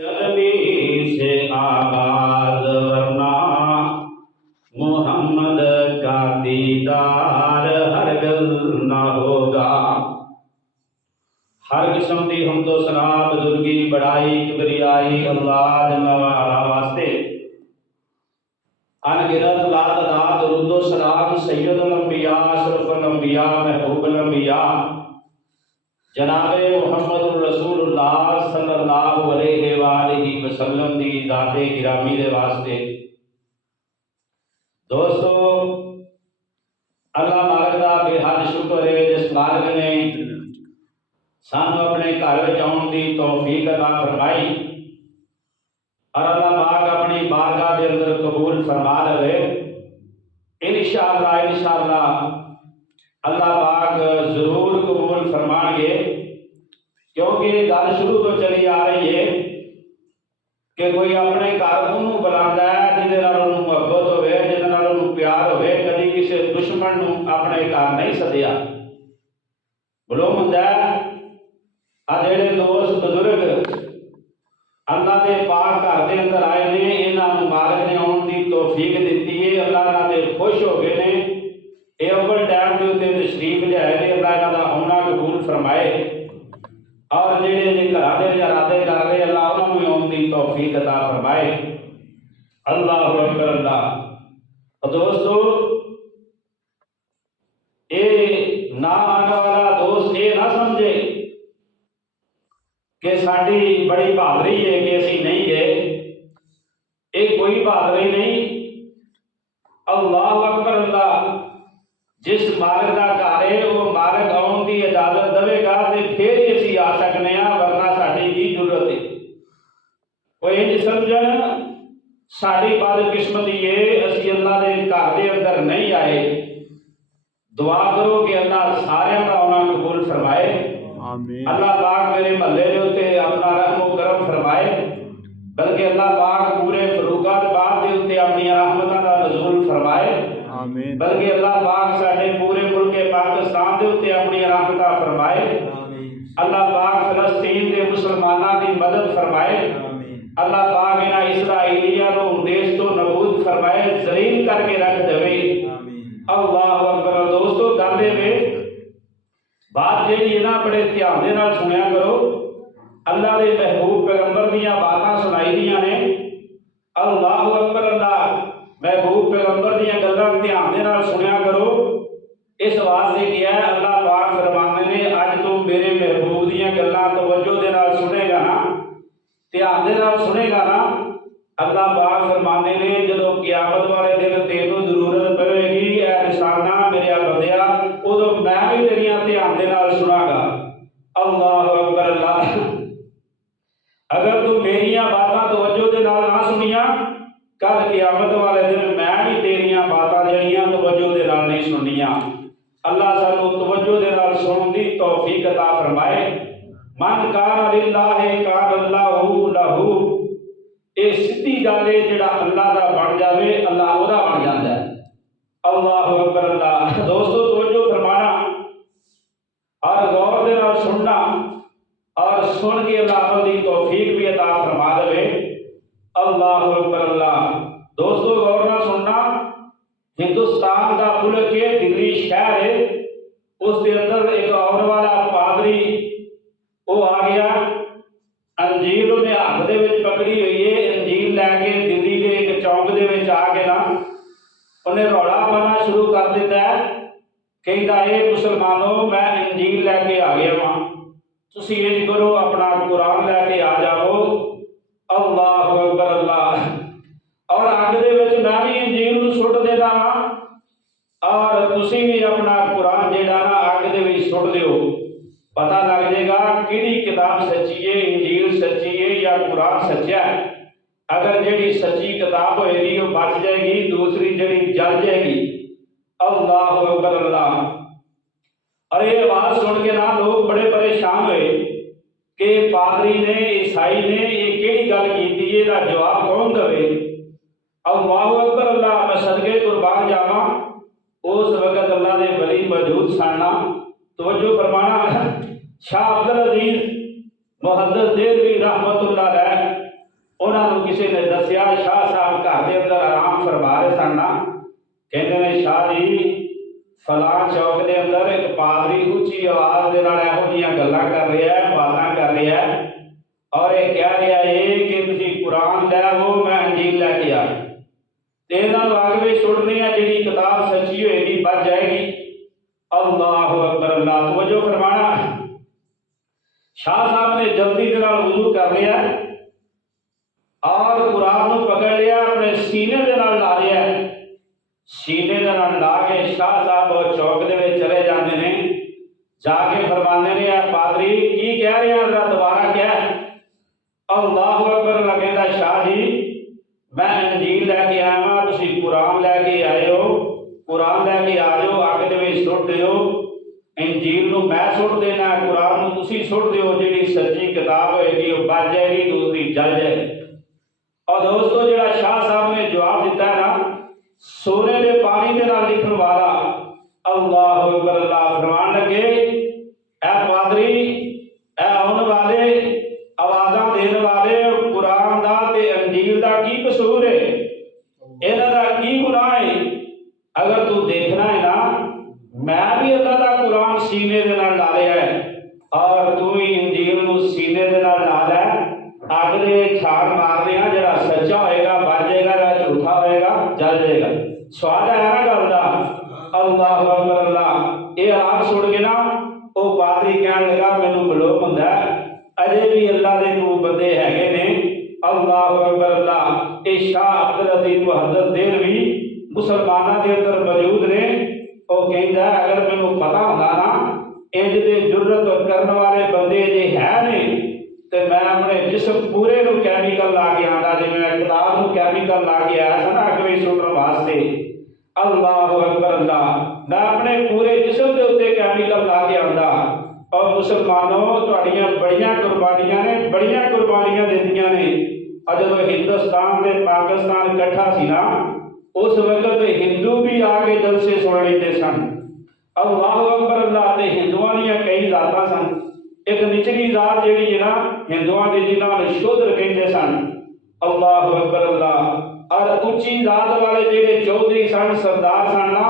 नबी से आगाज वरना मोहम्मद का दीदार हरगिज़ न होगा। हर किस्म की हमदो सना बुजुर्गी बड़ाई किबरियाई अल्लाह जल्ला वाला वास्ते अनगिनत लातादाद दुरूदो सलाम सैयदुल अंबिया अशरफुल अंबिया महबूबुल अंबिया जनाबे मुहम्मदुर रसूलुल्लाह सल्लल्लाहु अलैहि वसल्लम दी ज़ाते गिरामी दे वास्ते। दोस्तों, अल्लाह मालिक दा बेहद शुक्र है जिस मालिक ने सानू अपने घर विच आउण दी तौफीक अता फरमाई और अल्लाह पाक अपनी बारगाह के अंदर कबूल फरमा लवे। इंशाअल्लाह अल्लाह पाक जरूर कबूल फरमाएंगे, क्योंकि गल शुरू तो चली आ रही है कि कोई अपने घर उन्होंने बुलाता है जिहदे नाल उन्होंने मुहब्बत होवे, जिहदे नाल उन्होंने प्यार होवे। कभी किसी दुश्मन नूं अपने घर नहीं सदिया। मालूम हुंदा है आ जेहड़े दोस्त बुजुर्ग अल्लाह के पाक घर के अंदर आए ने, इन्होंने मालिक ने आने की तौफीक दी है। अल्लाह इन्हां दे खुश हो गए ने। ये अव्वल टाइम के उत्ते तशरीफ लियाए ने। अल्लाह इन्हां दा आना कबूल फरमाए और जेहड़े घरां दे इरादे कर रहे अल्लाह उन्होंने आने की तौफीक अता फरमाए। अल्लाहु अकबर अल्लाह। और दोस्तों, ये ना आने वाला दोस्त ये ना समझे कि साड़ी बड़ी बहादुरी है कि असी नहीं गए। ये कोई बहादुरी नहीं। अल्लाह अकबर अल्लाह। जिस मालिक का घर है वो मालिक आने की इजाजत देगा तो फिर ही असी आ सकते हैं, वरना साड़ी की जरूरत है। वो इंज समझन साड़ी बदकिस्मती है असी अल्लाह के घर के अंदर नहीं आए। दुआ करो कि अल्लाह सारे का आना कबूल फरमाए। अल्लाह पाक मेरे महल्ले के उत्ते अपना रहमो करम फरमाए, बल्कि अल्लाह पाक पूरे फरूखाबाद के उत्ते अपनी रहमतां दा नज़ूल फरमाए, बल्कि अल्लाह पाक साडे पूरे मुल्क पाकिस्तान के उत्ते अपनी रहमतां फरमाए। अल्लाह पाक फिलिस्तीन के मुसलमानों की मदद फरमाए। अल्लाह पाक इन्हां इसराइलियां नूं देश तो नबूद फरमाए, जलील करके रख देवे। अल्लाहु अकबर। दोस्तों, गल ये बात जी ना बड़े ध्यान के नाल सुनिया करो। अल्लाह के महबूब पैगंबर दीयां बातां सुनाई दियां ने। अल्लाहु अकबर अल्लाह। महबूब पैगंबर दीयां गल्लां ध्यान के नाल सुनिया करो। इस वास्ते किया है अल्लाह पाक फरमाते ने, अज तू मेरे महबूब दीयां गल्लां तवज्जो दे नाल सुनेगा ना, ध्यान के नाल सुनेगा ना। अल्लाह पाक फरमाते ने, जदों क़यामत वाले दिन तेनों जरूरत पवेगी ऐ इंसाना मेरे बंदिया, उदों मैं भी तेरियां ध्यान के नाल सुनागा। अल्लाहु अकबर अल्लाह। अगर तू मेरियां बातां तवज्जो दे नाल ना सुनिया, कल क़यामत वाले दिन मैं भी तेरियां बातां जड़ियां तवज्जो दे नाल नहीं सुनियां। अल्लाह सानू तवज्जो दे नाल सुनने दी तौफीक अता फरमाए। मन कान लिल्लाहि कान अल्लाहु लहू। ये सीधी गल है, जिहड़ा अल्लाह दा बन जावे अल्लाह ओहदा बन जाता है। अल्लाहु अकबर अल्लाह। दोस्तों, तवज्जो फरमाना और गौर दे नाल सुनना और सुन के अल्लाह अमल दी तौफीक भी अता फरमा देवे। अल्लाहु अकबर अल्लाह। दोस्तों, गौर नाल सुनना। हिंदुस्तान का मुल्क है, दिल्ली शहर है, उसके अंदर एक आने वाला पादरी वो आ गया। अंजील उन्हें हाथ दे विच पकड़ी हुई है। अंजील लैके दिल्ली के एक चौंक दे विच आके ना उन्हें रौला पाना शुरू कर दिता है। कहता है, मुसलमानों मैं अंजील लैके आ गया वहां, तुसीं इंज करो अपना कुरान लैके आ जाओ। अल्लाहु अकबर अल्लाह। और अग दे विच मैं भी अंजील नूं सुट देना वा और तुसीं भी अपना कुरान जिहड़ा ना अग दे विच सुट दिओ। पता लग जाएगा किहड़ी किताब सच्ची है, इंजील सच्ची है या कुरान सच्चा है। अगर जिहड़ी सच्ची किताब होएगी वो बच जाएगी, दूसरी जिहड़ी जल जाएगी। अल्लाहु अकबर अल्लाह। और ये आवाज सुन के ना लोग बड़े परेशान हुए कि पादरी ने ईसाई ने ये किहड़ी गल कीती है, इसदा जवाब कौन देवे। अल्लाहु अकबर अल्लाह। मैं सदके कुर्बान जावां, उस वक्त अल्लाह के वली मौजूद सन। तवज्जो फरमाना। शाह अब्दुल अजीज मुहद्दिस देहलवी रहमतुल्लाह अलैह उन्होंने किसी ने दसिया शाह साहब घर के अंदर आराम फरमा रहे सन ना, कहते ने शाह जी फलां चौक के अंदर एक पादरी उच्ची आवाज के नाल इहो जिहियां गल्लां कर रहा है, बातां कर रहा है और ये कह रहा है कि तुसीं कुरान लै आओ, मैं अंजील लैके आ। ते इन्हां नूं अग विच सुट्टनी है, जिहड़ी किताब सच्ची होएगी बच जाएगी। अल्लाह अकबर, अल्लाह तवज्जो फरमाना। शाह साहब ने जल्दी के नाल वुजू कर लिया और कुरान को पकड़ लिया, अपने सीने के नाल ला लिया। सीने के नाल ला के शाह साहब चौक दे विच चले जाते हैं, जाके फरमाते ने पादरी की कह रहे हैं, जरा दोबारा क्या? अल्लाह अकबर। लगेगा शाह जी मैं अंजील लैके आया वां, तुसीं कुरान लैके आए हो, कुरान लैके आ जाओ, अग दे विच सुट दिओ। इंजील नूं मैं सुट देना, कुरान नूं तुसीं सुट दिओ, जिहड़ी सच्ची किताब होएगी वो बच जाएगी, दूसरी जल जाएगी। और दोस्तों जिहड़ा शाह साहब ने जवाब दिता है ना, सोने के पानी के नाल लिखण वाला अल्लाह अकबर, अल्लाह फरमान लगे ऐ पादरी, ऐ आउण वाले, आवाज़ां देण वाले, कुरान दा ते अंजील दा की कसूर है? इन्हां दा की गुनाह है? अगर तू देखना है ना, मैं भी अल्लाह दा कुरान सीने दे नाल ला लिया है और तू ही इंजील नूं सीने दे नाल ला लै। अग दे छाल मारदे आ, जिहड़ा सच्चा होएगा बच जाएगा, जिहड़ा झूठा होएगा जल जाएगा। स्वाद है ना गल दा? अल्लाह अकबर, अल्लाह। ये आप सुन के ना वो पादरी कहन लगा मैनूं मालूम हुंदा अजे भी अल्लाह दे कोई बंदे हैगे ने। अल्लाह अकबर, अल्लाह। ये शाह अब्दुल अजीज मुहद्दिस देहलवी मुसलमानां दे अंदर मौजूद ने। वो कहता है अगर मैनूं पता हुंदा ना इंज दे जुर्रत करने वाले बंदे जे है ने ते मैं अपने जिस्म पूरे नूं कैमिकल ला के आंदा, जिवें किताब नूं कैमिकल ला के आया था ना अग विच सुट्टण वास्ते। अल्लाह अकबर, अल्लाह। मैं अपने पूरे जिस्म के उत्ते कैमिकल ला के आंदा। और मुसलमानों तुहाड़ियां बड़ियां कुर्बानियां ने, बड़ियां कुर्बानियां दित्तियां ने। और जब हिंदुस्तान ते पाकिस्तान इकट्ठा सी ना, उस वक्त हिंदू भी आके जलसे सुन लेते सन। अल्लाह अकबर, अल्लाह। ते हिंदुआं दीयां कई जातां सन। एक निचली जात जिहड़ी है ना हिंदुआं दी, जिन्हां नूं शूद्र कहंदे सन। अल्लाह अकबर, अल्लाह। और उच्ची जात वाले जिहड़े चौधरी सन, सरदार सन ना,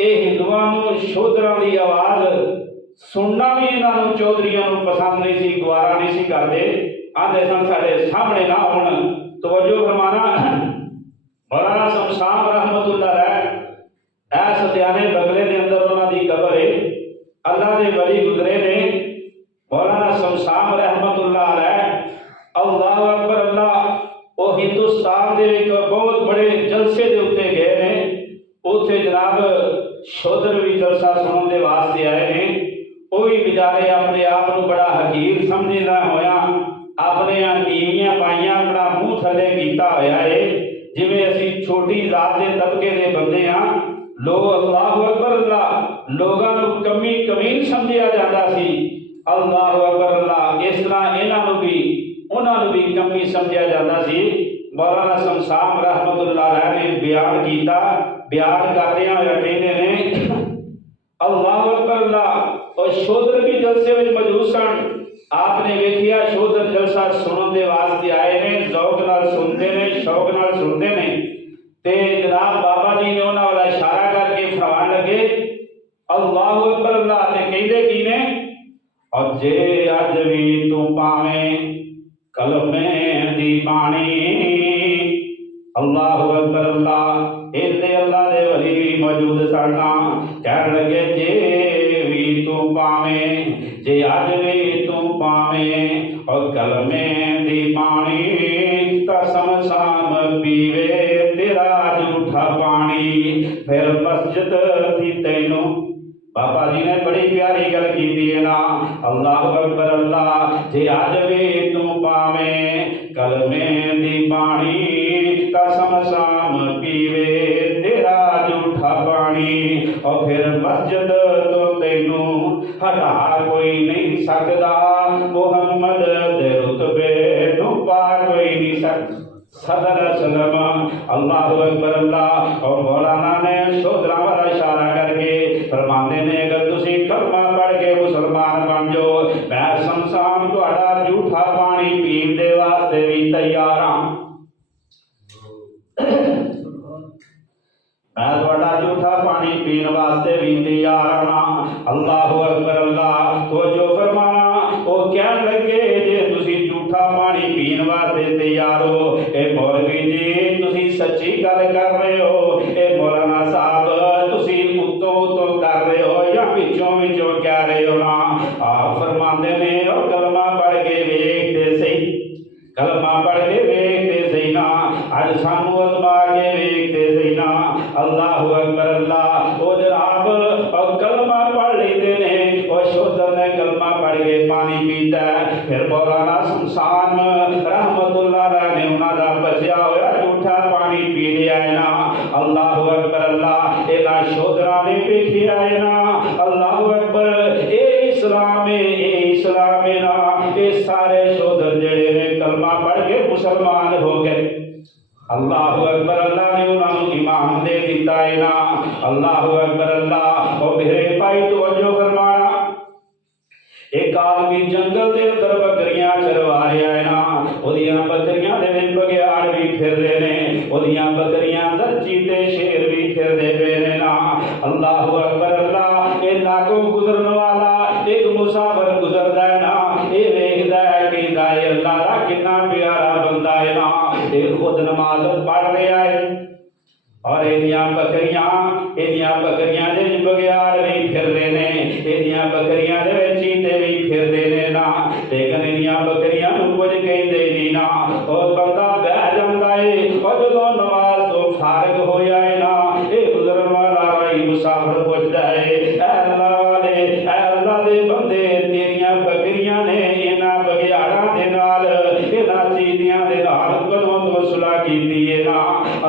ये हिंदुआं नूं शूद्रां दी आवाज़ सुनना भी इन्हां नूं चौधरीआं नूं पसंद नहीं सी, गवारा नहीं सी करदे। आंदे सन साडे सामने ना आउण। तवज्जो फरमाना। मौलाना शमशान रहमतुल्लाह अलैह ऐ सत्याने बगले दे अंदर उन्हां दी कबर है। अल्लाह दे वली गुजरे ने मौलाना शमशान रहमतुल्लाह अलैह। अल्लाह अकबर, अल्लाह। वो हिंदुस्तान के एक बहुत बड़े जलसे के उत्ते गए ने। उत्थे जनाब शोधर भी जलसा सुनने के वास्ते आए ने। वो भी बेचारे अपने आप को बड़ा हकीर समझना होया अपने नीवियां पाइया, अपना मुंह थले कीता होया है जिवें असीं छोटी जात के तबके के बंदे हाँ। लोग अल्लाह अकबर, अल्लाह। लोगों को कमी कमीन समझिया जाता सी। अल्लाह अकबर, अल्लाह। इस तरह इन्हों भी उन्होंने भी कमी समझिया जाता सी। मौलाना शमशान रहमतुल्लाह अलैह ने बयान किया, बयान करदियां होया कहंदे ने अल्लाह अकबर, अल्लाह। और शोधर भी जलसे में मौजूद सन। आपने वेखिया शोधर जलसा सुनने के वास्ते आए ने, ज़ौक नाल सुनते ने, शौक नाल सुनते ने। ते जनाब बाबा जी ने उन्हां वाला इशारा करके फरमान लगे अल्लाह अकबर, अल्लाह। ते कहंदे की ने और जे अज भी तू पावें कलमे दी पानी। अल्लाह अकबर, अल्लाह। इतने अल्लाह दे वली भी मौजूद सन। कहन लगे जे भी तू पावें, जे अज भी तू पावें और कलमे दी पानी, कसम साम पीवे तेरा झूठा पानी, फिर मस्जिद थी तैनू। बाबा जी ने बड़ी प्यारी गल की है ना। अल्लाह अकबर, अल्लाह। जे अज भी तू पावें कलमे दी पानी, कसम साम पीवे तेरा झूठा पानी, और फिर मस्जिद तो तैनू हटा कोई नहीं सकता, मुहम्मद दे रुतबे नू पा कोई नहीं सकता। सदर सलम। अल्लाह अकबर, अल्लाह। और मौलाना ने शोधरा वाला इशारा करके फरमाते ने अगर तुसी कलमा पढ़ के मुसलमान बन जाओ, मैं शमशान तुहाडा झूठा पानी पीण दे वास्ते भी तैयार तैयार हाँ। मैं थोड़ा झूठा पानी पीने वास्ते भी तैयार हाँ। अल्लाह अकबर अल्लाह तो जो फरमाना वो कह लगे जे तुसी झूठा पानी पीने वास्ते तैयार हो ए मौलवी जी तुसी सच्ची गल कर रहे हो ए मौलाना साहब तुसी उत्तों उत्तों कर रहे हो या विचों विचों कह रहे हो ना। आप फरमाते ने और कलमा पढ़ के वेखते सही कलमा पढ़ के वेखते सही ना अज सानू अजमा के वेखते सही ना। अल्लाह अकबर अल्लाह ओ जनाब और कलमा पढ़ लेते ने और शोधर ने कलमा पढ़ के पानी पीता है फिर मौलाना शमशान रहमतुल्लाह अलैह ने उन्होंने बचा होया झूठा पानी पी लिया है ना। अल्लाह अकबर अल्लाह इना शोधरा ने देखिया है ना। अल्लाह अकबर ए इस्लाम है ना ये सारे शोधर जड़े ने कलमा पढ़ के मुसलमान हो गए। अल्लाह अकबर अल्लाह ने उन्होंने ईमान दे दिता है ना। अल्लाह अकबर अल्लाह और मेरे भाई तवज्जो फरमाना एक आदमी जंगल के अंदर बकरियां चरवा रहा है ना ओदियां बकरियां दे विच बघियाड़ भी फिर रहे ने ओदियां बकरियां अंदर चीते शेर भी फिरदे पे ने ना। अल्लाह अकबर अल्लाह ए लागों गुजरन वाला एक मुसाफिर गुजरदा है ना ये वेखदा है कहंदा है अल्लाह दा कितना प्यारा बंदा है ना ये खुद नमाज पढ़ रहा है और एदियां बकरियां दे विच बघियाड़ भी फिर रहे ने एदियां बकरियां दे विच चीते भी फिरदे ने ना लेकिन एदियां बकरियां नूं कुछ कहंदे नहीं ना। और बंदा बह जांदा है और जदों नमाज तो फारिग होया है ना ये गुजरन वाला राही मुसाफिर पुछदा है ऐ अल्लाह वाले ऐ अल्लाह दे बंदे तेरियां बकरियां ने इन्हां बघियाड़ां दे नाल इन्हां चीतियां दे नाल कदों तो सुलह कीती है ना।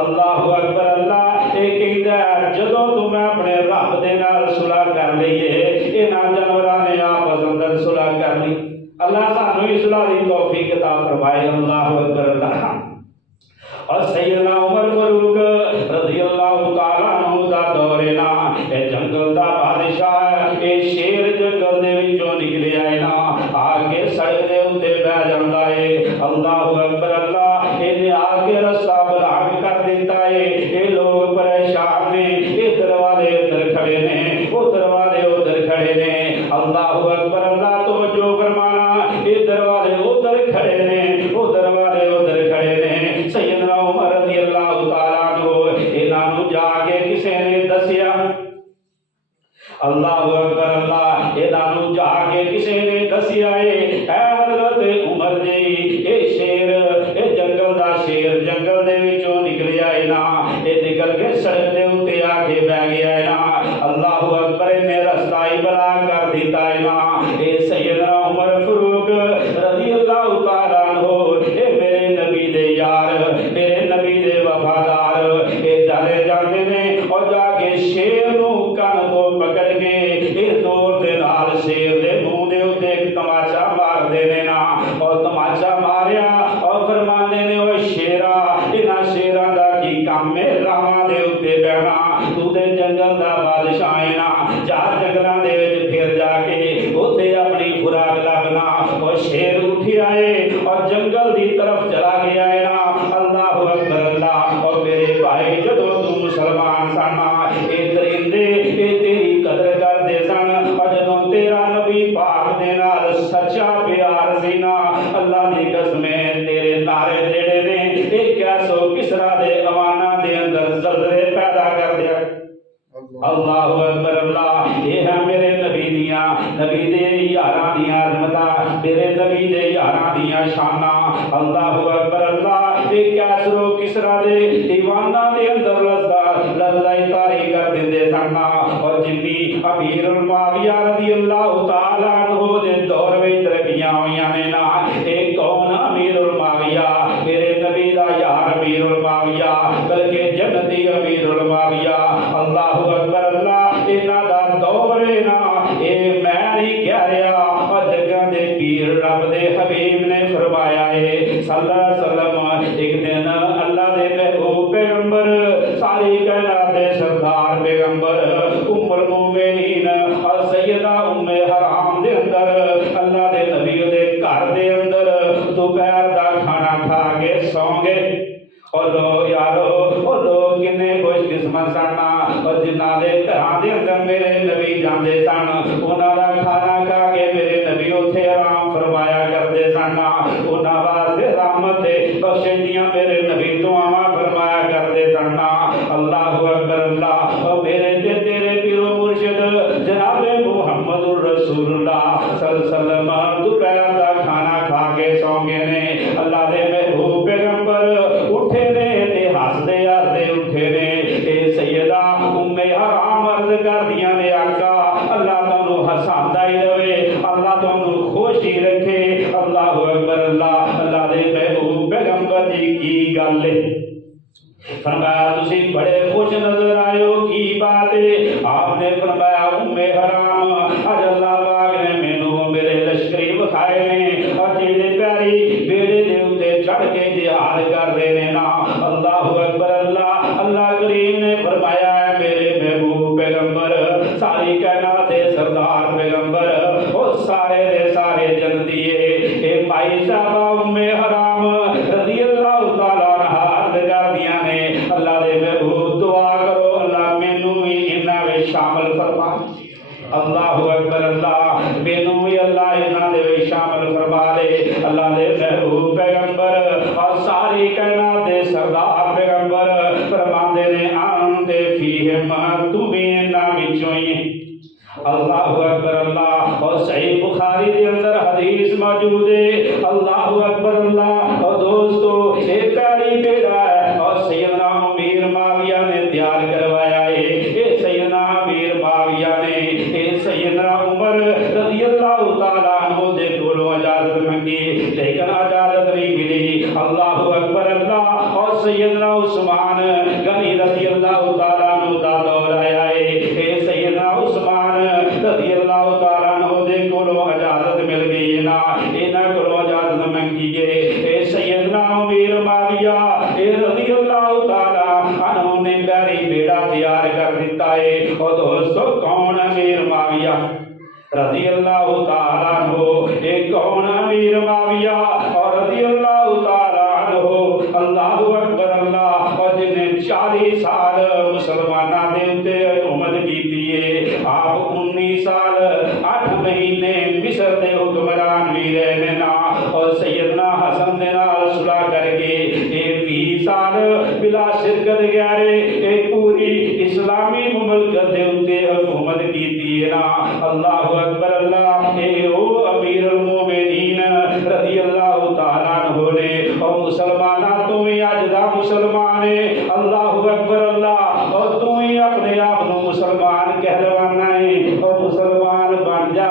अल्लाह अकबर अल्लाह ये कहंदा जदों तू मैं अपने रब दे नाल सुलह कर लईए इन्हां जानवरां ने आपस अंदर सुलह कर ली। अल्लाह सानू भी सुलह दी तौफीक अता फरमाए। अल्लाह अकबर अल्लाह और सैयदना उमर फारूक रज़ी अल्लाह तआला अन्हु दा दौर है ना ये जंगल दा बादशाह ये शेर जंगल दे विचों निकलिया है ना आके सड़क दे उत्ते बैठ जांदा है। अल्लाह अकबर अल्लाह इन्हें आके रास्ता ब्लॉक कर देता है ये लोग परेशान ने इधर वाले उधर खड़े ने उधर वाले उधर खड़े ने। अल्लाह अकबर अल्लाह तवज्जो फरमाना इधर वाले उधर खड़े ने उधर वाले उधर खड़े ने। सैयदना उमर रज़ी अल्लाह तआला अन्हु इन्हां नूं जाके किसे ने दसिया अल्लाह अकबर अल्लाह इन्हां नूं जाके किसे ने दसिया है ऐ हज़रत उमर जी ये शेर ये जंगल दा शेर जंगल दे विचों निकलिया है ना ये निकल के सड़क दे उत्ते आके बैठ गया है ना। अल्लाह अकबर ने रास्ता ही ब्लॉक कर दिता है ना। ये सैयदना उमर फारूक रज़ी अल्लाह तआला अन्हु ये मेरे नबी दे यार मेरे नबी दे वफादार ये चले जाते ने और जाके शेर नूं कन तो पकड़ के इस जोर दे नाल शेर दे मुंह दे उत्ते एक तमाचा मार देने ना और तमाचा मारिया और फरमांदे ने ओ शेरा इन्हां शेरां दा की काम है राहां दे उत्ते बहना तू ते जंगल दा बादशाह है ना जा जंगलां दे विच फिर जाके उत्ते अपनी खुराक लभना। और शेर उठिया है और जंगल दी तरफ चला गया है ना। अल्लाह अकबर अल्लाह और मेरे भाई जदों तू मुसलमान सन ये दरिंदे ये तेरी कदर करदे सन और जदों तेरा नबी पाक दे नाल सच्चा प्यार सी ना अल्लाह दी कसम तेरे नारे जेड़े ने एक 100 किसरा दे अवाना दे अंदर जलजले पैदा कर दिया। अल्लाह अकबर अल्लाह ये है मेरे नबी दियां नबी दे यारां दियां अज़मतां मेरे नबी दे यारां दियां शानां। अल्लाह अकबर अल्लाह ये कैसरो किसरा दे दीवाना दे अंदर लज़्ज़त तारी कर देंदे सन और जिन्नी अमीरुल मुआविया रज़ी अल्लाह तआला अन्हु दे दौर विच तरक्कियां होईयां ने ना एक कौन अमीरुल मुआविया मेरे नबी दा यार अमीरुल मुआविया बल्कि जन्नती अमीरुल मुआविया। अल्लाह अकबर अल्लाह इन्हां दा दौर है ना ये मैं नहीं कह रहा और जगह दे पीर रब दे हबीब ने फरमाया है सल्लल्लाहु अलैहि वसल्लम एक दिन अल्लाह दे महबूब पैगंबर सारी कायनात दे सरदार पैगंबर उम्मुल मोमिनीन और सैयदा उम्मे हराम दे अंदर अल्लाह दे नबी दे घर दे अंदर दोपहर दा खाना खा के सौ गए। और लो यारो ओ लोग किन्ने खुशकिस्मत सन और जिन्हां दे घरां दे अंदर मेरे नबी जांदे सन, उन्हां दा खाना खा के मेरे नबी उत्थे आराम फरमाया करदे सन। उन्हां वास्ते रहमत ते बख्शिश दियां मेरे नबी दुआवां फरमाया करदे सन। अल्लाहु अकबर अल्लाह। और मेरे ते तेरे पीरो मुर्शिद जनाबे मुहम्मदुर रसूलुल्लाह सल्लल्लाहु अलैहि वसल्लम दोपहर दा खाना खा के सौ गए ने। अल्लाह दे महबूब पैगंबर उठे ने ते हसदे हसदे उठे ने। ए सैयदा उम्मे हराम अर्ज करदियां ने आका अल्लाह तुहानू हसांदा ही रहे, अल्लाह तुहानू खुश ही रखे। अल्लाहु अकबर अल्लाह। अल्लाह दे महबूब पैगंबर दी की गल है? फरमाया तुसी बड़े खुश नजर आए हो, की बात है? आपने फरमाया उम्मे हराम अज अल्लाह पाक ने मैनू मेरे लश्करी विखाए ने और जेड़े प्यारी बेड़े दे उत्ते चढ़ के जिहाद कर रहे ने ना। अल्लाहु अकबर अल्लाह। अल्लाह करीम ने फरमाया है मेरे महबूब पैगंबर सारी कायनात दे सरदार पैगंबर ओ सारे दे सारे जन्नती ए भाई साहब उम्मे हराम रज़ी अल्लाह तआला अन्हा अर्ज़ करदियां ने अल्लाह दे महबूब दुआ करो अल्लाह मैनू भी इन्हां विच शामिल फरमा। अल्लाहु अकबर अल्लाह। मैनू भी अल्लाह इन्हां दे विच शामिल फरमा ले। अल्लाह दे महबूब पैगंबर और सारी कायनात दे सरदार पैगंबर फरमांदे ने आंते फीहिम तू भी इन्हां विचों ही। अल्लाहु अकबर अल्लाह। और सही बुखारी के अंदर हदीस मौजूद है। अल्लाहु अकबर अल्लाह। और दोस्तों एक प्यारी बेड़ा है और सैयदना अमीर माविया ने तैयार करवाया है। ये सैयदना अमीर माविया ने ये सैयदना उमर रज़ी अल्लाह तआला अन्हु दे कोलों इजाजत मंगी लेकिन इजाजत नहीं मिली। अल्लाहु अकबर अल्लाह। और सैयदना उस्मान गनी रज़ी अल्लाह तआला अन्हु दा दौर आया है। ये सैयदना उस्मान रज़ी अल्लाह तआला अन्हु दे कोलों इजाजत मिल गई ना, इन्हां कोलों इजाजत मंगी है। ए सैयदना अमीर माविया ए रज़ी अल्लाह तआला अन्हु ने प्यारी बेड़ा तैयार कर दिता है। और दोस्तों कौन अमीर माविया रज़ी अल्लाह तआला अन्हु? ए कौन अमीर माविया और रज़ी अल्लाह तआला अन्हु? अल्लाहु अकबर अल्लाह। और जिन्हें 40 साल मुसलमानां दे उत्ते हुकूमत कीती है। आप 19 साल 8 महीने मिस्र दे हुक्मरान भी रहे ना और सैयदना हसन दे नाल सुलह करके 20 साल बिला शिरकत ग्यारे पूरी इस्लामी मुल्क दे उत्ते हुकूमत कीती है ना। अल्लाहु अकबर अल्लाह। ए ओ अमीरुल मोमिनीन रज़ी अल्लाह तआला अन्हु ने और मुसलमाना तू ही अज दा मुसलमान है। अल्लाहु अकबर अल्लाह। और तू ही अपने आप को मुसलमान कहलवाना है और मुसलमान बन जा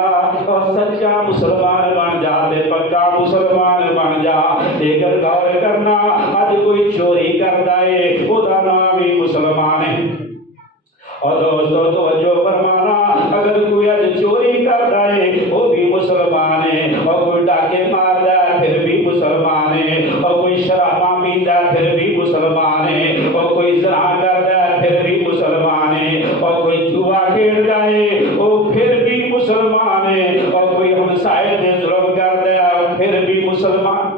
और सच्चा मुसलमान बन जा ते पक्का मुसलमान बन जा। लेकिन गौर करना अज कोई चोरी करता है उसका नाम ही मुसलमान है। और दोस्तों तवज्जो फरमाना अगर कोई अज चोरी करता है वो भी मुसलमान है और कोई डाके मारता है फिर भी मुसलमान है और कोई शराबा पीता है फिर भी मुसलमान है और कोई ज़िना करता है फिर भी मुसलमान है और कोई जुआ खेलता है वो फिर भी मुसलमान है और कोई हमसाए से जुल्म करता है फिर भी मुसलमान।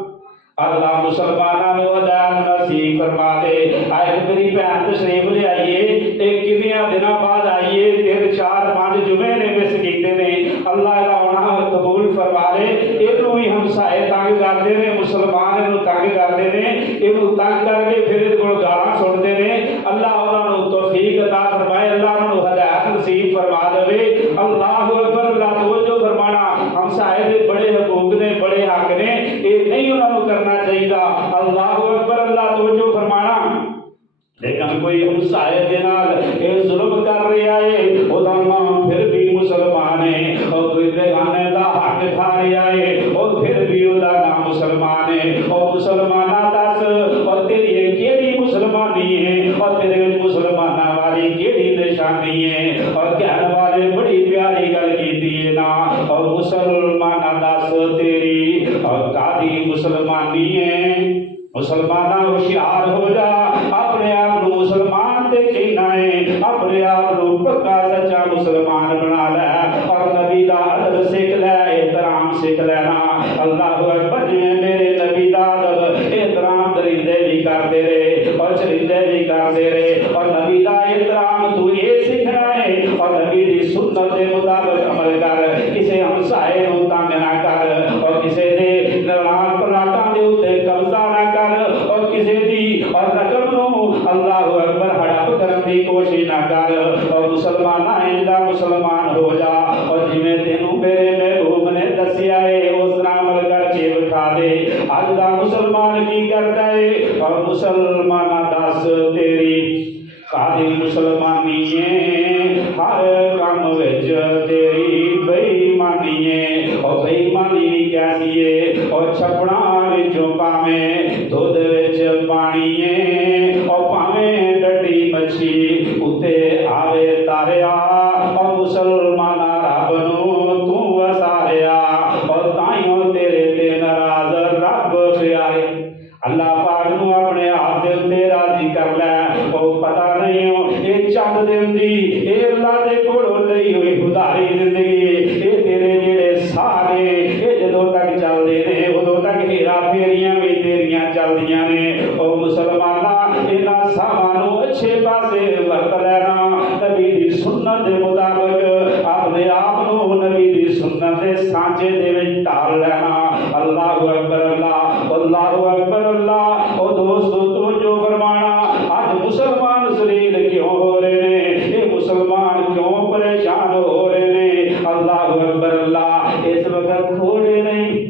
अल्लाह मुसलमाना नु हिदायत नसीब फरमा दे। आए मेरी भैन तशरीफ ले आइए एक किन्निया दिनों बाद आइए 3-4-5 जुमे ने मिस कीते ने। अल्लाह दा होना कबूल फरमा ले। इनू भी हमसाए तंग करते ने मुसलमान इनू तंग करते ने इनू तंग करके फिर इहदे कोल गालां सुनते ने। अल्लाह उन्हां नू तौफीक अता फरमाए अल्लाह उन्हां नू हिदायत नसीब फरमा देवे। अल्लाहु अकबर अल्लाह तवज्जो फरमाना हमसाए दे बड़े हकूक ने बड़े हक ने ये नहीं उन्हां नू करना चाहिए। अल्लाहु अकबर अल्लाह तवज्जो फरमाना। लेकिन कोई हमसाए दे नाल ये जुल्म कर रहा है ओदा नाम फिर भी मुसलमान है और कोई बेगाने दा हक खा रहा है और फिर भी ओदा नाम मुसलमान है। और मुसलमाना दस और तेरी केड़ी मुसलमानी है और तेरे मुसलमाना वाली केड़ी निशानी है। और कहने वाले बड़ी प्यारी गल कीती है ना और मुसलमाना दस तेरी और कादी मुसलमानी है। मुसलमाना होशियार हो जा अपने आप को मुसलमान ते कहना है अपने आप को पक्का सच्चा मुसलमान बना ले और नबी दा अदब सीख ले एहतराम सीख लेना। अल्लाहु अकबर जिवें मेरे नबी दा अदब एहतराम परिंदे भी करते रहे और चरिंदे भी करते रहे और नबी का एहतराम तू ये सीखना है और नबी की सुन्नत के मुताबिक अमल कर। किसी हमसाए नूं तंग ना कर और किसी दे नराज पलाटां दे उत्ते कब्जा ना कर और किसी दी और रकम नूं अल्लाहु अकबर हड़प करन दी कोशिश ना कर। और मुसलमाना इंदा मुसलमान हो जा और जिवें तेनू मेरे महबूब ने दसिया है उस तरह अमल कर जेब खा दे। अज दा मुसलमान की करता है और मुसलमाना दस तेरी कादी मुसलमानी है हर काम विच तेरी बेईमानी है और बेईमानी भी कैसी है और छपड़ा विचों भावें दुध विच पानी है और भावें डड्डी मच्छी उत्ते आवे तारिया और मुसलमाना रब नूं तू वसारिया और ताइयों तेरे ते नाराज रब प्यारे। अल्लाह पाक नूं अपने आप दे उत्ते राजी कर लै। और पता नहीं हो ये चंद दिन दी ये अल्लाह दे कोलों लई हुई उधारी जिंदगी ये तेरे जेड़े सारे ये जदों तक चलदे ने उदों तक हेरा फेरियां भी तेरियां चलदियां ने। ओ मुसलमाना इन्हां सावां नूं अच्छे पासे वरत लेना नबी दी सुन्नत दे मुताबिक अपने आप नूं नबी दी सुन्नत दे सांचे दे विच ढाल लेना। अल्लाहु अकबर अल्लाह अल्लाहु अकबर अल्लाह। ओ दोस्तों तवज्जो फरमाना आज मुसलमान जलील क्यों हो रहे हैं ये मुसलमान क्यों परेशान हो रहे हैं। अल्लाहु अकबर अल्लाह। इस वक्त थोड़े नहीं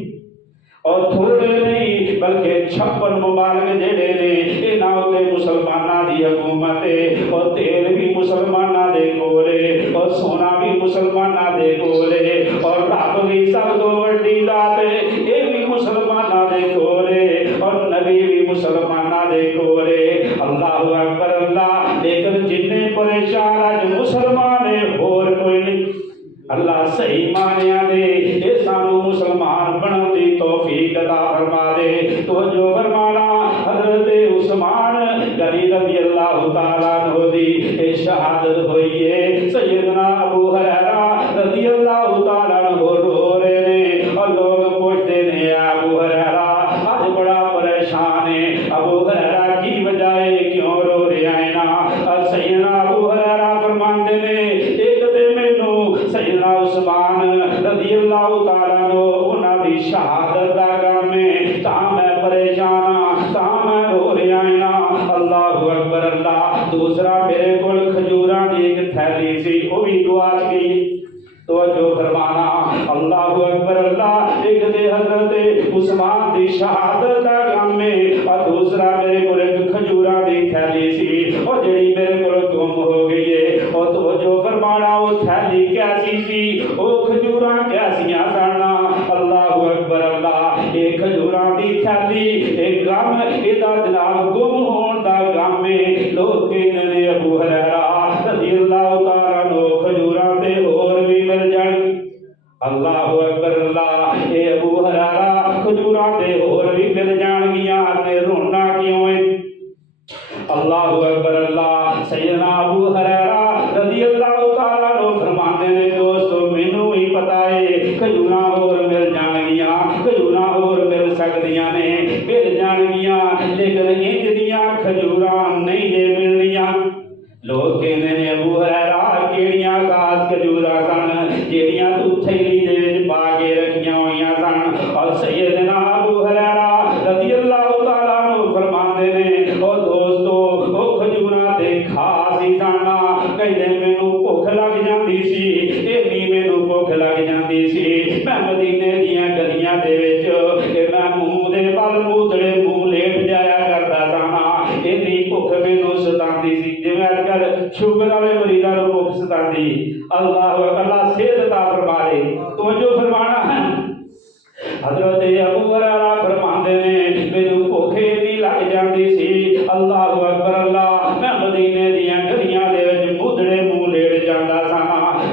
और थोड़े नहीं बल्कि 56 मुबारक जेड़े ने इन्हां उत्ते मुसलमानां दी हुकूमत है और तेल भी मुसलमानां दे कोल है और सोना भी मुसलमानां दे कोल है और रब भी सब तो वड्डी जात है ये भी मुसलमानां दे कोल है और नबी भी मुसलमानां दे कोल है। अल्लाहु अकबर अल्लाह। लेकिन जिन्ने परेशान अज मुसलमान है होर कोई नहीं। अल्लाह सही मानिया दे ये सानू मुसलमान बनन दी तौफीक अता फरमा दे। तो जो फरमाना हजरत उस्मान गनी रज़ी अल्लाह तआला अन्हु दी ये शहादत हुई है। सैयदना अबू हुरैरा रज़ी अल्लाह तआला अन्हु रो रहे ने और लोग पूछते ने अबू हुरैरा आज बड़ा परेशान है अबू हुरैरा की वजह है क्यों रो रहे हैं ना। और सैयदना अबू हुरैरा फरमाते ने एक ते मैनू सैयदना उस्मान रज़ी अल्लाह तआला अन्हु उन्हां दी शहादत दा गम है तां मैं परेशान हां तां मैं रो रहा हां। अल्लाहु अकबर अल्लाह। दूसरा मेरे कोल खजूरां दी एक थैली सी वो भी गुआच गई। तो जो फरमाना अल्लाहु अकबर अल्लाह। एक ते हजरत उस्मान दी शहादत दा गम है और दूसरा मेरे कोल एक खजूरां दी थैली सी और जेड़ी मेरे कोल गुम हो गई है। और तो जो फरमाना वो थैली कैसी सी वो खजूरां कैसियां सन। अल्लाहु अकबर अल्लाह। एक खजूरां दी थैली एक गम इहदा जनाब गुम होण दा गम है। लोग कहंदे ने अबू हुरैरा रज़ी अल्लाह तआला अन्हु खजूरां ते होर भी मिल जाण। अल्लाहु अकबर अल्लाह। ए अबू हुरैरा खजूरां ते होर भी मिल जाणगियां ते रोना क्यों है। अल्लाहु अकबर अल्लाह। सैयदना अबू हुरैरा रज़ी अल्लाह तआला अन्हु फरमाते ने दोस्तों मैनू ही पता है खजूरां होर मिल जाणगियां खजूरां होर मिल सकदियां ने मिल जाणगियां लेकिन इंज दियां खजूरां नहीं जे मिलनियां। लोग कहंदे ने अबू हुरैरा किहड़ियां खास खजूरां सन जेड़ियां तू थैली दे विच पा के रखियां होईयां सन। और सैयदना अबू हुरैरा रज़ी अल्लाह तआला अन्हु फरमाते ने ओ दोस्तों ओ खजूरां ते खास ही सन। कहंदे मैनू भुख लग जांदी सी इन्नी मैनू भुख लग जांदी सी मैं मदीने दियां गलियां दे विच ते मैं मूंह दे बल मूतड़े मूंह लेट जाया करदा सां। इन्नी भुख मैनू सतांदी सी जिवें अजकल शुगर वाले मरीजां नूं भुख सतांदी। अल्लाह अल्लाह सेहत अता फरमा दे। तो जो फरमाना है हजरत अबू हुरैरा फरमाते ने मैनू भुख इन्नी लग जांदी सी। अल्लाहु अकबर अल्लाह। मैं मदीने दियां गलियां दे विच मूतड़े मूंह लेट जांदा सां।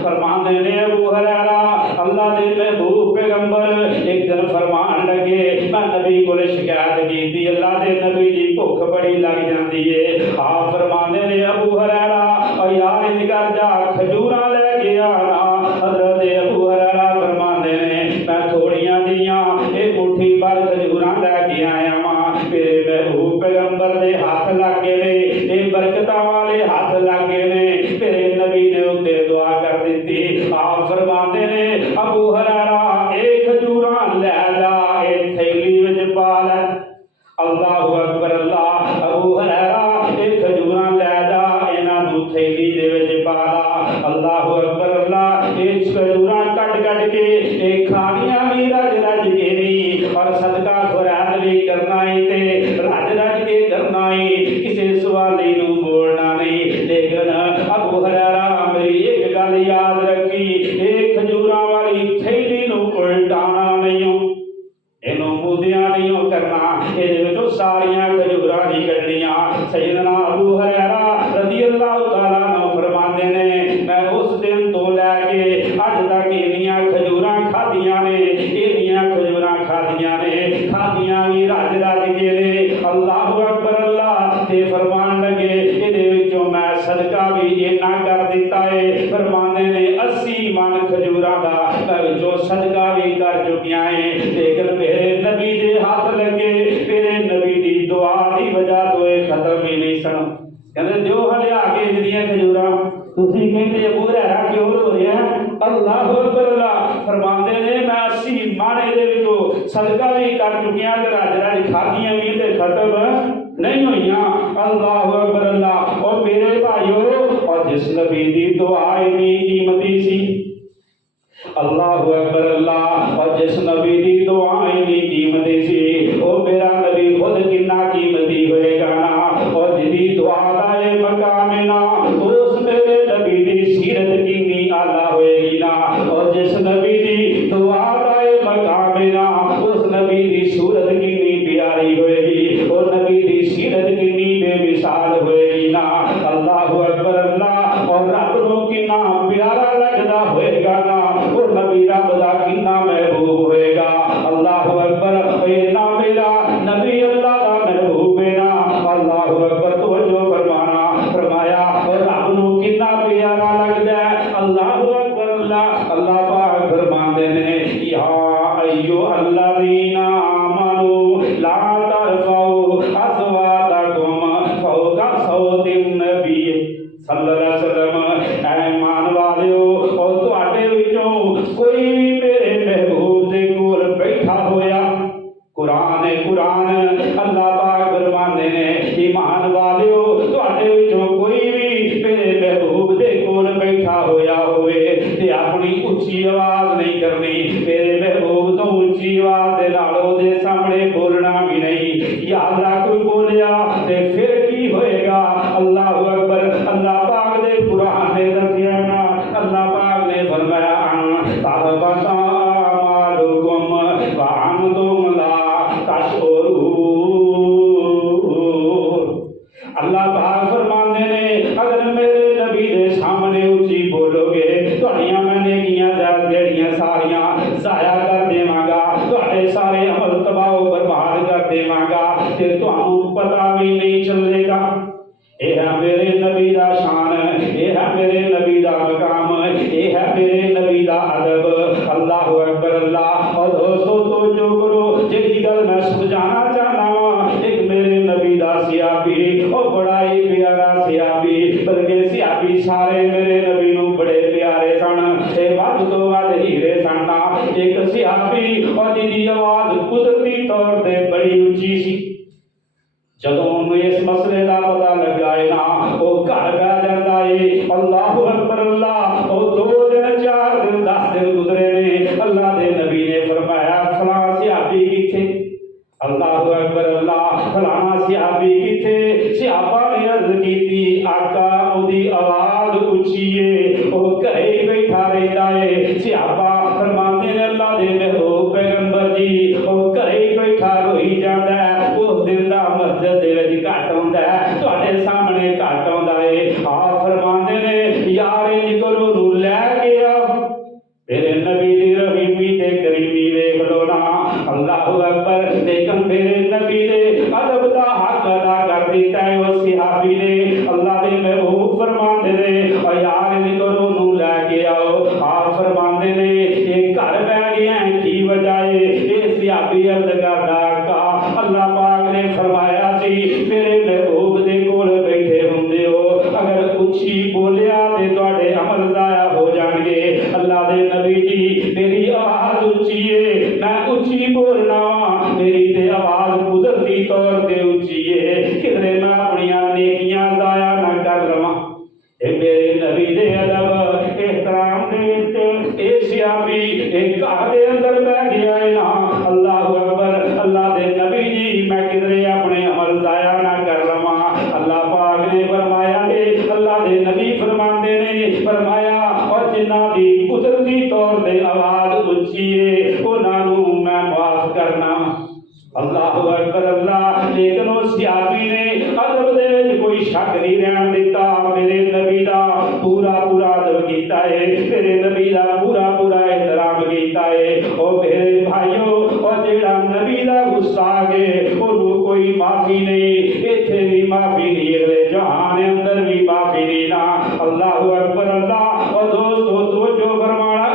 फरमाते ने अबू हुरैरा अल्लाह दे महबूब पैगंबर एक दिन फरमान लगे मैं नबी को शिकायत की अल्लाह दे नबी जी भुख बड़ी लग जाती है। आप फरमाते ने अबू हुरैरा और यार इंज कर जा खजूरां लेके आना। हजरत अबू हुरैरा फरमाते ने मैं थोड़ियां जिहियां एक मुट्ठी भर खजूरां लेके आया वां। मेरे महबूब खजूरां नहीं कटनियां। सैयदना अबू हुरैरा रज़ियल्लाहु तआला अन्हु फरमाते ने मैं उस दिन तो लैके अज तक इन्नियां खजूरां खादियां ने, इन्नियां खजूरां खादियां ने, खादियां भी रज रज के ने। अल्लाहु अकबर अल्लाह ते फरमान लगे इहदे विचों मैं सदका भी इन्ना कर दिता है। फरमाने ने 80 मन खजूरां दा मैं विचों सदका भी कर चुकियां है। लेकिन मेरे नबी दे हाथ लगे, मेरे नबी दी दुआ दी वजह तो ये खत्म ही नहीं सन। कहंदे जो हलिया के जिहड़ियां खजूरां तुसीं कहंदे अबू हुरैरा क्यों रो रहे हैं? अल्लाहु अकबर अल्लाह फरमाते ने मैं 80 मन इहदे विचों सदका भी कर चुकियां ते रज रज खादियां भी ते खत्म नहीं हुईयां। अल्लाहु अकबर अल्लाह। और मेरे भाइयों, और जिस नबी दी दुआ इतनी कीमती सी, अल्लाहु अकबर अल्लाह, और जिस नबी दी दुआ इतनी कीमती सी, ओ मेरा नबी खुद कितना कीमती होएगा ना। और जिहदी दुआ दा ये मकाम है ना, उस मेरे नबी दी सीरत कितनी आला होएगी ना। और जिस नबी दी दुआ दा ये मकाम है ना, उस नबी दी सूरत कितनी प्यारी होएगी, और नबी दी सीरत कितनी बेमिसाल होएगी ना। अल्लाहु अकबर अल्लाह। और रब नूं कितना प्यारा लगदा होएगा ना, और नबी रब दा कितना महबूब होएगा। अल्लाहु अकबर। इन्ना मेरा नबी अल्लाह दा महबूब है ना। अल्लाहु अकबर। तवज्जो फरमाना फरमाया और रब नूं कितना प्यारा लगदा है। अल्लाहु अकबर अल्लाह। अल्लाह पाक फरमांदे ने या अय्युहल्लज़ीना आमनू ला तरफऊ अस्वातकुम फौका सौतिन नबी सल्लल्लाहु अलैहि वसल्लम। ऐ ईमान वालियो, और तुहाडे विचों कोई भी मेरे महबूब दे कोल बैठा होया, कुरान है कुरान। अल्लाह पाक फरमांदे ने ईमान वालियो, तुहाडे विचों कोई भी मेरे महबूब दे कोल बैठा होया होवे ते अपनी उच्ची आवाज नहीं करनी। मेरे महबूब तो उच्ची आवाज दे नाल ओदे सामने बोलना भी नहीं। या अल्लाह कोई बोलिया ते फिर की होएगा? अल्लाहु अकबर। अल्लाह पाक दे कुरान ने दसिया ना, अल्लाह पाक ने फरमाया ताहबता मालुकुम व अंतुम ला तशउरून। अल्लाह पाक फरमाते ने अगर मेरे नबी दे सामने उच्ची बोलोगे तुहाड़ियां मैं नेकियां जेहड़ियां सारियां जाया कर देवांगा, तुहाडे सारे अमल तबाह बर्बाद कर देवांगा ते तुहानू पता भी नहीं चलेगा। यह है मेरे नबी दा शान, यह है मेरे नबी दा मकाम, यह है मेरे नबी दा अदब। अल्लाहु अकबर अल्लाह। और दोस्तों तो जो करो जेड़ी गल मैं समझाना चाहना वा, एक मेरे नबी दा सियाबी, और बड़ा ही प्यारा सियाबी, बल्कि सियाबी सारे मेरे नबी नू बड़े प्यारे सन। ए वध तो वध हीरे सन ना। एक सियाबी और जिहदी आवाज कुदरती तौर ते बड़ी उच्ची सी। जदों उन्हें इस मसले का पता लगा है ना, वो घर बह जाता है। अल्लाहु अकबर अल्लाह। वो 2 दिन 4 दिन 10 दिन गुजरे ने, अल्लाह के नबी ने फरमाया फलां सियाबी किथे? अल्लाहु अकबर अल्लाह। फलाना सियाबी किथे? सियाबा ने अर्ज की आका ओदी आवाज उच्ची है, वो घरे ही बैठा रहता है। सियाबा फरमाते ने अल्लाह के महबूब पैगंबर जी वो घरे ही बैठा रोई जाता है। उस दिन का मस्जिद दे विच घट आउंदा है, तुहाडे सामने घट आउंदा है। आप फरमाते ने यार इंज करो नू लैके आओ, मेरे नबी दी रहीमी ते करीमी वेख लो ना। अल्लाहु अकबर। लेकिन मेरे नबी दे अदब दा हक अदा कर दिता है वो सिहाबी ने। अल्लाह दे महबूब फरमाते ने और यार इंज करो नू लैके आओ। आप फरमाते ने ये घर बह गया है की वजह है? ये सिहाबी अर्ज करदा का अल्लाह पाक ने फरमाया सी मेरे महबूब दे कोल बैठे हुंदे हो, अगर उच्ची बोलिया ते तुहाडे अमल जाया हो जाणगे। अल्लाह दे नबी जी मेरी आवाज उच्ची है, मैं उच्ची बोलना वा, मेरी ते आवाज कुदरती तौर ते उच्ची है, किधरे मैं अपनियां नेकियां जाया ना कर लवां। ए मेरे नबी दे अदब एहतराम दे विच ए सियाबी एक घर दे अंदर बैठ गया है ना। अल्लाहु अकबर। अल्लाह दे नबी जी मैं किधरे अपने अमल जाया ना कर लवां। अल्लाह पाक ने फरमाया है, अल्लाह दे नबी फरमाते ने फरमाया और जिन्हां दी कुदरती तौर ते आवाज उच्ची है उन्हां नूं मैं माफ करना। अल्लाहु अकबर अल्लाह। लेकिन वो सियाबी नबी ने अदब दे विच कोई शक नहीं रहन दिता। मेरे नबी दा पूरा पूरा अदब कीता है, मेरे नबी दा पूरा पूरा एहतराम कीता है। ओ मेरे भाइयों, और जेड़ा नबी दा गुस्ताख है ओनू कोई माफी नहीं, इत्थे भी माफी नहीं, अगले जहान अंदर भी माफी नहीं ना। अल्लाहु अकबर अल्लाह। और दोस्तों तवज्जो फरमाना,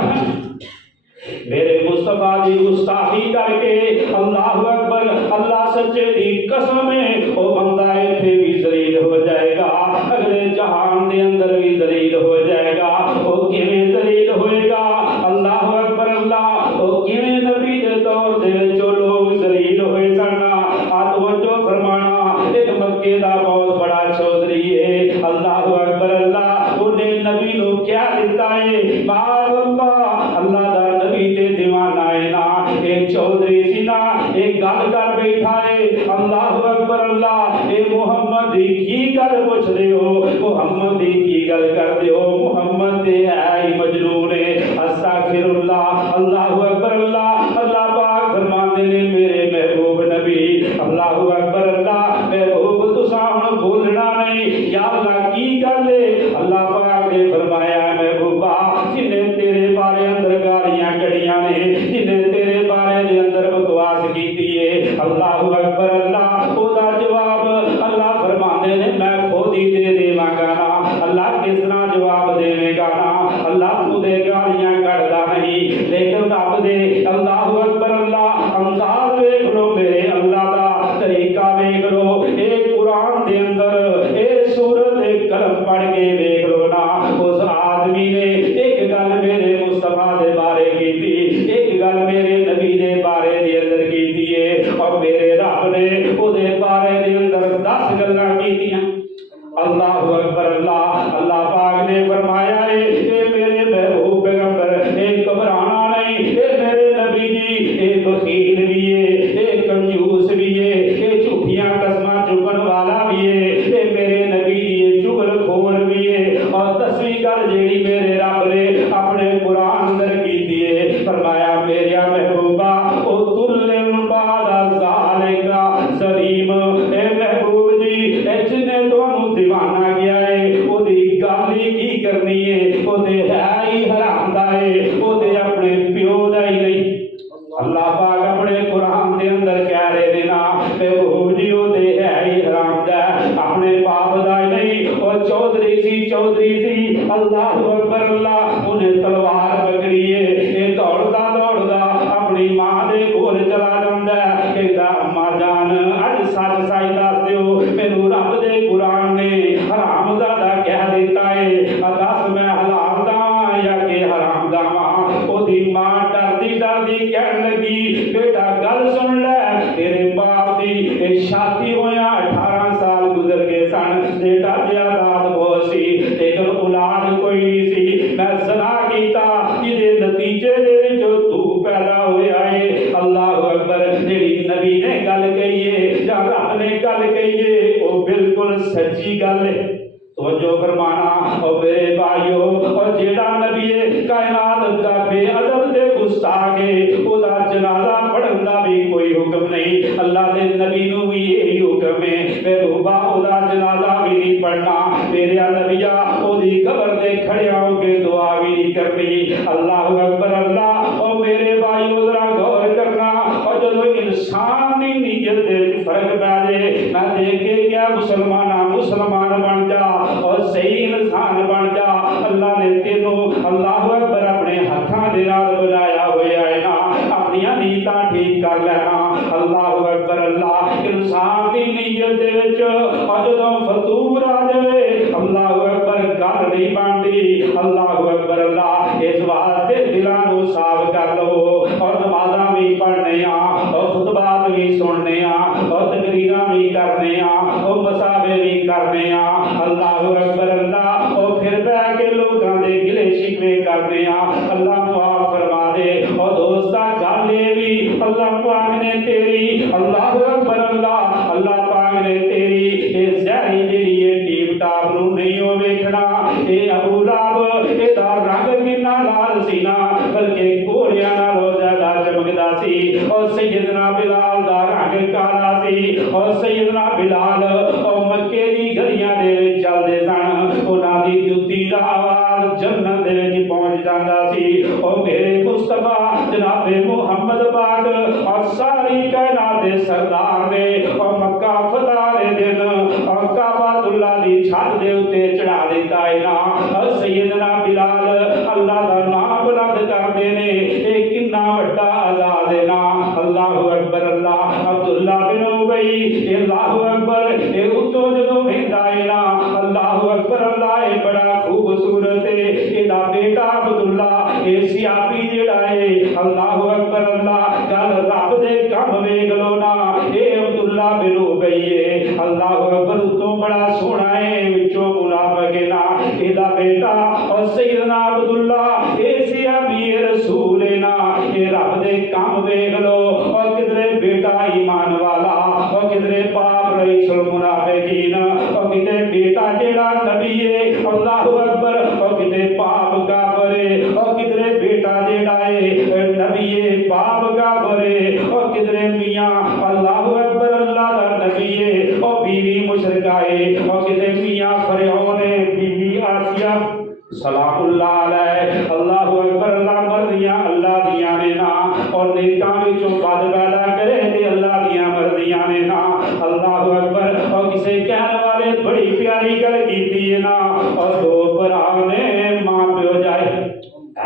मेरे मुस्तफा दी गुस्ताखी करके अल्लाहु अकबर, अल्लाह सच्चे दी कसम है ओ बंदा इत्थे भी जलील हो जाएगा, अगले जहान दे अंदर भी जलील हो जाएगा। ओ किवें जलील होएगा? अल्लाहु अकबर अल्लाह। ओ किवें नबी दे दौर दे विच लोग जलील होए सन। तवज्जो फरमाना, एक मक्के दा बहुत बड़ा चौधरी है, अल्लाहु अकबर अल्लाह, उन्हें नबी नू क्या दिता है? बार अल्लाह, अल्लाह दा नबी ते दीवाना है ना। एक चौधरी सी ना, एक गल कर बैठा है, अल्लाहु अकबर अल्लाह, ए मुहम्मद दी की गल पुछदे हो? मुहम्मद दी की गल करदे हो? मुहम्मद ते है ही मजनून है। अस्तगफिरुल्लाह। अल्लाहु अकबर अल्लाह। अल्लाह पाक फरमाते ने मेरे महबूब नबी, अल्लाहु अकबर अल्लाह, महबूब तुसा हुण बोलना नहीं, या अल्लाह की गल है? अल्लाह पाक ने फरमाया महबूबा, जिन्हें तेरे बारे अंदर गालियां कढ़ियां ने, जिन्हें तेरे बारे दे अंदर बकवास कीती है, अल्लाहु अकबर अल्लाह, ओदा जवाब अल्लाह फरमाते ने मैं खुद ही दे देवांगा ना। अल्लाह किस तरह जवाब देवेगा ना? अल्लाह तू दे गालियां कढ़दा नहीं, लेकिन रब दे अल्लाहु अकबर अल्लाह अंदाज वेख लो, मेरे अल्लाह दा तरीका वेख लो। ए कुरान दे अंदर ए सूरत कलम पढ़ के वेख लो ना। उस आदमी ने एक गल मेरे मुस्तफा दे बारे कीती, एक गल मेरे नबी दे बारे दे अंदर कीती है, और मेरे रब ने ओदे बारे दे अंदर 10 गल्लां कीतियां। अल्लाहु अकबर अल्लाह। अल्लाह पाक ने फरमाया है ए मेरे महबूब पैगंबर, ए घबराना नहीं, ए मेरे नबी जी, ए बखील भी है, ए कंजूस भी है, ए झूठियां कसमां चुकन वाला भी है, ए मेरे नबी जी ए चुगलखोर भी है। और 10वीं गल जेड़ी मेरे रब ने अपने कुरान अंदर कीती है, फरमाया मेरा महबूबा ओ तुल्लिम बादा ज़ालिका सलीम। ए महबूब जी, ए जिन्ने तुहानू दीवाना गया है ओदी गल ही की करनी है, ओदे है ही हराम दा है, ओदे अपने प्यो दा ही नहीं। अल्लाह पाक अपने कुरान दे अंदर कह रहे ने ना, महबूब जी ओदे है ही हराम दा, अपने बाप दा ही नहीं। और चौधरी सी अल्लाहु अकबर अल्लाह, उन्हें तलवार पकड़ी है, ये दौड़दा दौड़दा अपनी मां दे कोल चला जांदा है, कहदा अम्मा जान अज सच सच दस दिओ, मैनू रब दे कुरान ने हरामजादा कह दिता है, दस मैं हलाल दावां या कि हराम दावां? ओदी मां डरदी डरदी कहन लगी बेटा गल सुन ले, तेरे बाप दी शादी होया 18 साल गुजर गए सन, बेटा जायदाद बहुत सी, लेकिन औलाद कोई नहीं सी। मैं ज़ना कीता, जिहदे नतीजे दे विच तू पैदा होया है। अल्लाहु अकबर। जेड़ी नबी ने गल कही है जां रब ने गल कही है, वो बिल्कुल सच्ची गल है। तवज्जो फरमाना और मेरे भाइयों, और जेड़ा नबी कायनात दा बेअदब ते गुस्ताख है, ओदा जनाजा पढ़न दा भी कोई हुक्म नहीं। अल्लाह दे नबी नू भी यही हुक्म है, महबूबा ओदा जनाजा भी नहीं पढ़ना, मेरे नबिया ओदी कब्र दे खड़े होके दुआ भी नहीं करनी। अल्लाहु अकबर अल्लाह। और मेरे भाइयों जरा गौर करना, और जो इंसान दी नीयत दे फर्क पै जाए, मैं देख के क्या मुसलमान बन जा और सही इंसान बन जा। अल्लाह ने तेनू अल्लाहु अकबर अपने हत्थां दे नाल बनाया होया है ना, अपनी नीयतां ठीक कर लेना। अल्लाहु अकबर अल्लाह। इंसान दी नीयत दे विच और जदों फतूर आ जाए, अल्लाहु अकबर गल नहीं बनदी। अल्लाहु अकबर अल्लाह। इस वास्ते दिलां नू साफ कर लो, और नमाज़ां भी पढ़ने और खुतबात भी सुनने और तकरीरां भी करने और मसाबे भी करने। अल्लाहु अकबर अल्लाह। और फिर बह के लोगों के गिले शिकवे करने। अल्लाह माफ फरमा दे। और दोस्ता गल ये भी अल्लाह पाक ने तेरी, अल्लाहु अकबर अल्लाह, अल्लाह पाक ने तेरी ये जहरी जेड़ी है टीप टाप नू नहीं हो वेखना। ये अबू लाहब इहदा रंग किन्ना लाल सी ना, बल्कि घोड़ियां नालों ज्यादा चमकदा सी। और सैयदना बिलाल दा रंग काला सी, और सैयदना बिलाल ਉਹ ਮੱਕੇ ਦੀ ਗਲੀਆਂ ਦੇ ਵਿੱਚ ਚੱਲਦੇ ਸਨ। ਉਹਨਾਂ ਦੀ ਜੁੱਤੀ ਦਾ ਆਵਾਜ਼ ਜੰਨਤ ਦੇ ਵਿੱਚ ਪਹੁੰਚ ਜਾਂਦਾ ਸੀ। ਉਹ ਮੇਰੇ ਮੁਸਤਫਾ ਜਨਾਬੇ ਮੁਹੰਮਦ ਪਾਕ ਔਰ ਸਾਰੀ ਕਾਇਨਾਤ ਦੇ ਸਰਦਾਰ ਨੇ ਉਹ ਮੱਕਾ ਫਤਹ ਦੇ ਦਿਨ ਔਰ ਕਾਬਾਤੁੱਲਾ ਦੀ ਛੱਤ ਦੇ ਉੱਤੇ ਚੜਾ ਦਿੱਤਾ ਹੈ ਨਾ। ਸੈਯਦਨਾ ਬਿਲਾਲ ਅੱਲਾਹ ਦਾ ਨਾਮ ਬੁਲੰਦ ਕਰਦੇ ਨੇ। ਇਹ ਕਿੰਨਾ ਵੱਡਾ ਆਜ਼ਾਦ ਹੈ ਨਾ। ਅੱਲਾਹੁ ਅਕਬਰ ਅੱਲਾਹ। ਅਬਦੁੱਲਾ ਬਿਨ ਉਬਈ ਇਹ ਅੱਲਾਹੁ ਅਕਬਰ ਇਹ ਉੱਤੋਂ ਜਦੋਂ ਵਹਿੰਦਾ ਹੈ ਨਾ ਅੱਲਾਹੁ ਅਕਬਰ ਅੱਲਾਹ ਇਹ ਬੜਾ ਖੂਬਸੂਰਤ ਹੈ। ਇਹਦਾ ਬੇਟਾ ਅਬਦੁੱਲਾ ਇਹ ਸਿਆਪੀ ਜਿਹੜਾ ਹੈ ਅੱਲਾਹੁ ਅਕਬਰ ਅੱਲਾਹ ਗੱਲ ਰੱਬ ਦੇ ਕੰਮ ਵੇਖ ਲੋ ਨਾ। ਇਹ ਅਬਦੁੱਲਾ ਬਿਨ ਉਬਈ ਹੈ ਅੱਲਾਹੁ ਅਕਬਰ ਉੱਤੋਂ ਬੜਾ ਸੋਹਣਾ ਹੈ ਵਿੱਚੋਂ ਮੁਨਾਫਿਕ ਹੈ ਨਾ। ਇਹਦਾ ਬੇਟਾ ਔਰ ਸੈਯਦਨਾ ਅਬਦੁੱਲਾ ਇਹ ਸਿਆਪੀ ਰਸੂਲ ਹੈ ਨਾ। ਇਹ ਰੱਬ ਦੇ ਕੰਮ ਵੇਖ ਲੋ। ਔਰ ਕਿਧਰੇ ਬੇਟਾ ਈਮਾਨ ਵਾਲਾ ਔਰ ਕਿਧਰੇ ਬਾਪ ਰਈਸੁਲ ਮੁਨਾਫਿਕੀਨ ਔਰ ਕਿਤੇ ਬੇਟਾ ਜਿਹੜਾ ਨਬੀ ਹੈ ਅੱਲਾਹੁ ਅਕਬਰ ਔਰ ਕਿਤੇ ਬਾਪ ਕਾਫਰ ਹੈ ਔਰ ਕਿਧਰੇ ਬੇਟਾ ਜਿਹੜਾ ਹੈ ਨਬੀ ਹੈ ਬਾਪ ਕਾਫਰ ਹੈ ਔਰ ਕਿਧਰੇ ਮੀਆਂ ਅੱਲਾਹੁ ਅਕਬਰ ਅੱਲਾਹ ਦਾ ਨਬੀ ਹੈ ਔਰ बीवी मुशरिका है और किते मियां फरौन है बीवी आसिया सलामुल्लाह अलैह। अल्लाहु अकबर अल्लाह मर्दियां अल्लाह दियां ने ना और नेकां विचों बद पैदा करे ते अल्लाह दियां मर्दियां ने ना। अल्लाहु अकबर और किसे कहने वाले बड़ी प्यारी गल कीती है ना। और दो भरा ने मां प्यो जाए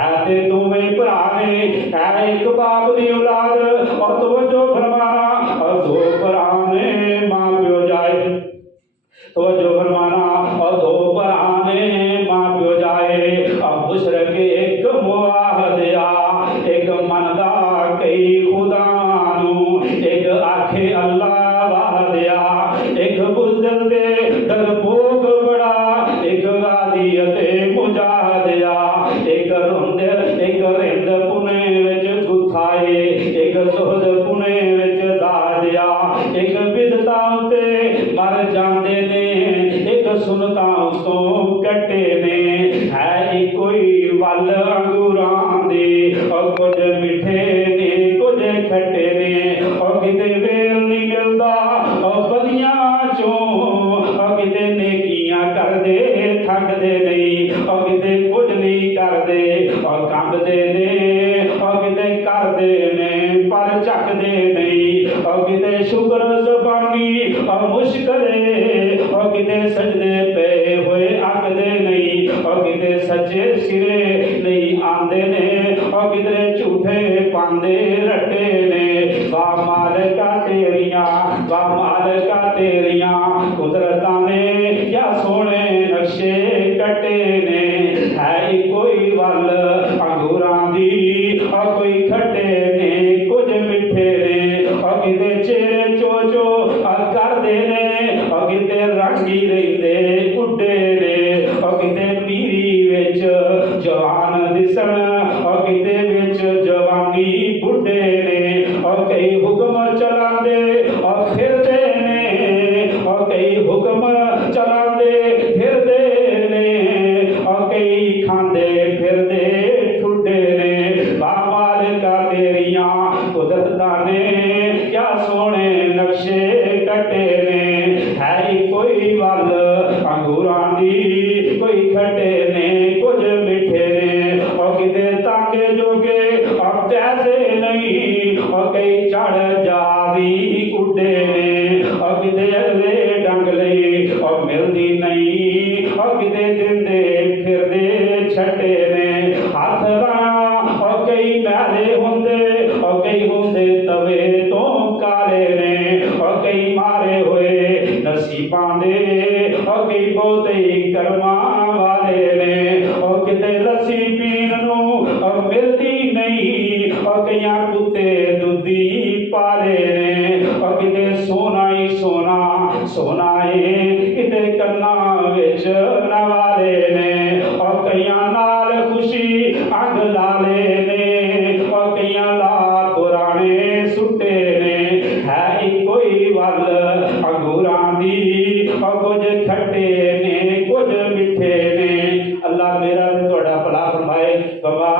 ऐ दोवें भरा ने ऐ एक बाप दी औलाद और तवज्जो फरमाना और दो भरा ने मां प्यो जाए तवज्जो फरमाना और दो भरा ने मां प्यो जाए। अब मुशरक एक मुआहदिया एक मनदा कई खुदा नू एक आखे अल्लाह वाहदिया एक बुज़दिल दे डरपोक बड़ा एक गाज़ियत मुजाहिदिया एक रोंदे एक रिंद पुने विच गुथाए एक सुहद पुने विच दादिया एक बिदता उते मर जांदे ने एक सुनता उतों कटे ने है कोई वल अंगूरां दे और कुछ मिठे ने कुछ खट्टे ने और किते वेल नहीं मिलता और बदियां चों और किते नेकियां करदे थकदे नहीं और किते कुछ नहीं करदे और कंबदे ने और किते करदे ने पर झकदे नहीं और किते शुक्र ज़बानी और मुश्किले और किते सजदे पे हुए अकदे नहीं और किते सच्चे सिरे नहीं आंदे ने और किते झूठे पांदे रटे ने। वा मालिका तेरियां वा मालिका तेरियां कुदरतां ने क्या सोने नक्शे कटे ने। है कोई वल अंगूरां दी और कोई खट्टे ने कुछ मिठे ने और किते चेहरे चोचो करदे ने और किते रंगी रहिंदे उड्डे ने और किते पीरी विच जवान दिसन और किते विच जवानी बुढ़े ने और कई हुक्म चलांदे और फिरदे ने और कई हुक्म चलांदे फिरदे ने और कई खांदे फिरदे ठुड्डे ने। वा मालिका तेरियां कुदरतां ने क्या सोने नक्शे कटे ने। है कोई वल अंगूरां दी कोई खट्टे ने कुछ मिठे ने और किते तांगे जोगे और पैसे नहीं और कई चढ़ जावी उड्डे ने और किते अगले डंगले और मिलदी नहीं और किते दिंदे फिरदे छट्टे ने। हाथ राणा और कई मैले हुंदे और कई हुंदे तवे तो काले ने और कई मारे हुए नसीबां दे और कई बहुते कर्मा वाले ने और किते लस्सी पीण नूं और मिलदी नहीं और कईयां कुत्ते दुधी पाले ने और किते सोना ही सोना सोना है किते कन्नां विच नवाले ने और कईयां नाल खुशी अंग लाले ने और कईयां ला पुराने सुट्टे ने। है कोई वल अंगूरां दी